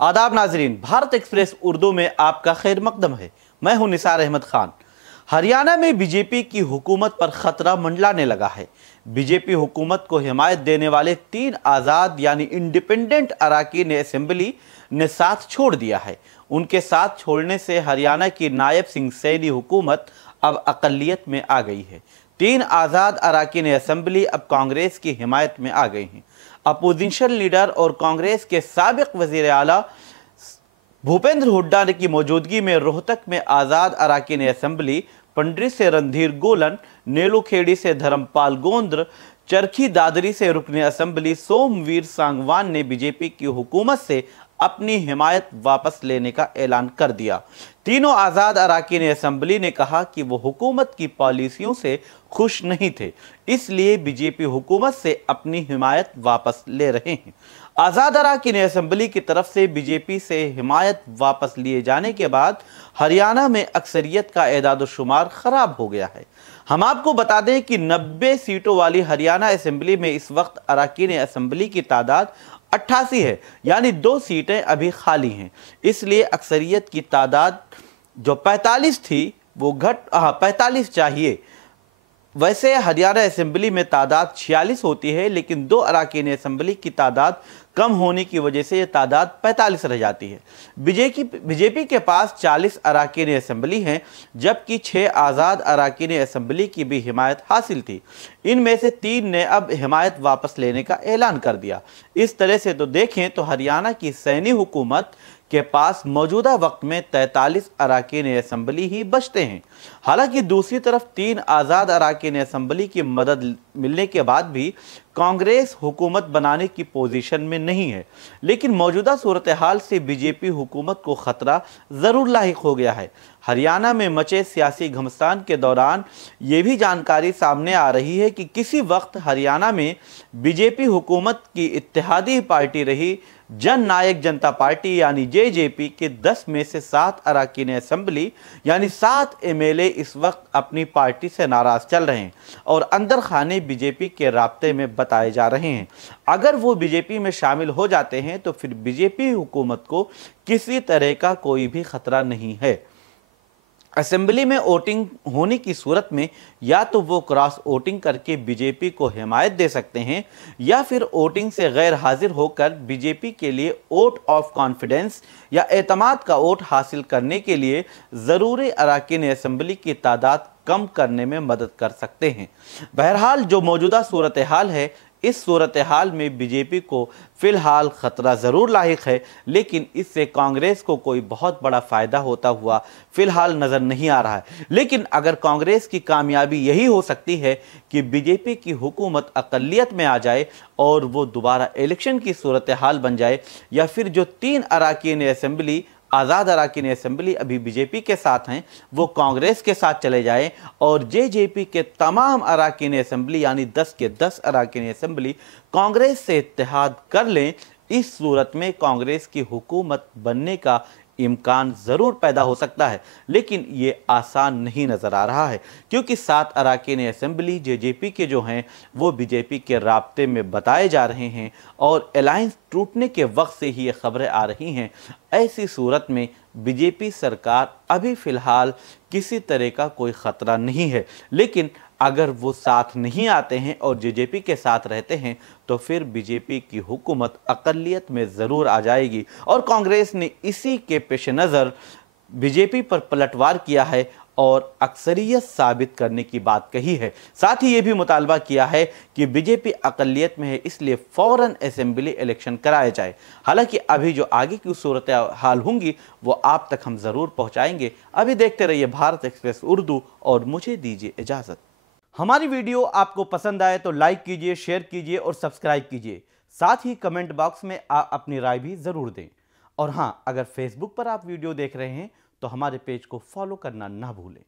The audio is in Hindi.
आदाब नाजरीन, भारत एक्सप्रेस उर्दू में आपका खैर मकदम है। मैं हूं निसार अहमद खान। हरियाणा में बीजेपी की हुकूमत पर खतरा मंडलाने लगा है। बीजेपी हुकूमत को हिमायत देने वाले 3 आज़ाद यानी इंडिपेंडेंट अरकान असेंबली ने साथ छोड़ दिया है। उनके साथ छोड़ने से हरियाणा की नायब सिंह सैनी हुकूमत अब अकलियत में आ गई है। 3 आज़ाद अरकान असेंबली अब कांग्रेस की हिमायत में आ गई हैं। अपोजिशन लीडर और कांग्रेस के साबिक वजीर आला भूपेंद्र हुड्डा की मौजूदगी में रोहतक में आज़ाद अरकान असेंबली पंडरी से रणधीर गोलन, नेलूखेड़ी से धर्मपाल गोंद्र, चरखी दादरी से रुकन असेंबली सोमवीर सांगवान ने बीजेपी की हुकूमत से अपनी हिमायत वापस लेने का ऐलान कर दिया। तीनों आज़ाद अरकान असेंबली ने कहा कि वो हुकूमत की पॉलिसियों से खुश नहीं थे, इसलिए बीजेपी हुकूमत से अपनी हिमायत वापस ले रहे हैं। आज़ाद अरकान असेंबली की तरफ से बीजेपी से हिमायत वापस लिए जाने के बाद हरियाणा में अक्सरियत का एदाद-ओ-शुमार खराब हो गया है। हम आपको बता दें कि 90 सीटों वाली हरियाणा असेंबली में इस वक्त अरकान असेंबली की तादाद 88 है, यानी 2 सीटें अभी खाली हैं। इसलिए अक्सरियत की तादाद जो 45 थी वो 45 चाहिए। वैसे हरियाणा असेंबली में तादाद 46 होती है, लेकिन 2 अरकान असेंबली की तादाद कम होने की वजह से ये तादाद 45 रह जाती है। बीजेपी के पास 40 अरकान असेंबली हैं, जबकि 6 आज़ाद अरकान असेंबली की भी हिमायत हासिल थी। इनमें से 3 ने अब हिमायत वापस लेने का ऐलान कर दिया। इस तरह से तो देखें तो हरियाणा की सैनी हुकूमत के पास मौजूदा वक्त में 43 अरकान असेंबली ही बचते हैं। हालांकि दूसरी तरफ 3 आज़ाद अरकान असेंबली की मदद मिलने के बाद भी कांग्रेस हुकूमत बनाने की पोजीशन में नहीं है, लेकिन मौजूदा सूरत हाल से बीजेपी हुकूमत को खतरा जरूर लाहिक हो गया है। हरियाणा में मचे सियासी घमासान के दौरान ये भी जानकारी सामने आ रही है कि किसी वक्त हरियाणा में बीजेपी हुकूमत की इत्तेहादी पार्टी रही जन नायक जनता पार्टी यानी जेजेपी के 10 में से 7 अरकान असेंबली यानी 7 एमएलए इस वक्त अपनी पार्टी से नाराज चल रहे हैं और अंदर खाने बीजेपी के राब्ते में बताए जा रहे हैं। अगर वो बीजेपी में शामिल हो जाते हैं तो फिर बीजेपी हुकूमत को किसी तरह का कोई भी खतरा नहीं है। असेंबली में वोटिंग होने की सूरत में या तो वो क्रॉस वोटिंग करके बीजेपी को हिमायत दे सकते हैं, या फिर वोटिंग से गैर हाजिर होकर बीजेपी के लिए वोट ऑफ कॉन्फिडेंस या एतमाद का वोट हासिल करने के लिए ज़रूरी अरकान असेंबली की तादाद कम करने में मदद कर सकते हैं। बहरहाल जो मौजूदा सूरत हाल है, इस सूरत हाल में बीजेपी को फिलहाल खतरा ज़रूर लाहिक है, लेकिन इससे कांग्रेस को कोई बहुत बड़ा फ़ायदा होता हुआ फिलहाल नज़र नहीं आ रहा है। लेकिन अगर कांग्रेस की कामयाबी यही हो सकती है कि बीजेपी की हुकूमत अक़लियत में आ जाए और वो दोबारा इलेक्शन की सूरत हाल बन जाए, या फिर जो 3 अरकान असेंबली आज़ाद अरकान असेंबली अभी बीजेपी के साथ हैं वो कांग्रेस के साथ चले जाएं और जेजेपी के तमाम अरकान असेंबली यानी 10 के 10 अरकान असेंबली कांग्रेस से इत्तेहाद कर लें, इस सूरत में कांग्रेस की हुकूमत बनने का इम्कान ज़रूर पैदा हो सकता है। लेकिन ये आसान नहीं नज़र आ रहा है, क्योंकि 7 अरकान असेंबली जेजेपी के जो हैं वो बीजेपी के राब्ते में बताए जा रहे हैं और अलायंस टूटने के वक्त से ही ये खबरें आ रही हैं। ऐसी सूरत में बीजेपी सरकार अभी फ़िलहाल किसी तरह का कोई ख़तरा नहीं है, लेकिन अगर वो साथ नहीं आते हैं और जेजेपी के साथ रहते हैं तो फिर बीजेपी की हुकूमत अक़लियत में ज़रूर आ जाएगी। और कांग्रेस ने इसी के पेश नज़र बीजेपी पर पलटवार किया है और अक्सरियत साबित करने की बात कही है। साथ ही ये भी मुतालबा किया है कि बीजेपी अक़लियत में है, इसलिए फ़ौरन असेंबली इलेक्शन कराया जाए। हालांकि अभी जो आगे की सूरत हाल होंगी वो आप तक हम ज़रूर पहुँचाएँगे। अभी देखते रहिए भारत एक्सप्रेस उर्दू और मुझे दीजिए इजाज़त। हमारी वीडियो आपको पसंद आए तो लाइक कीजिए, शेयर कीजिए और सब्सक्राइब कीजिए। साथ ही कमेंट बॉक्स में आप अपनी राय भी ज़रूर दें। और हाँ, अगर फेसबुक पर आप वीडियो देख रहे हैं तो हमारे पेज को फॉलो करना ना भूलें।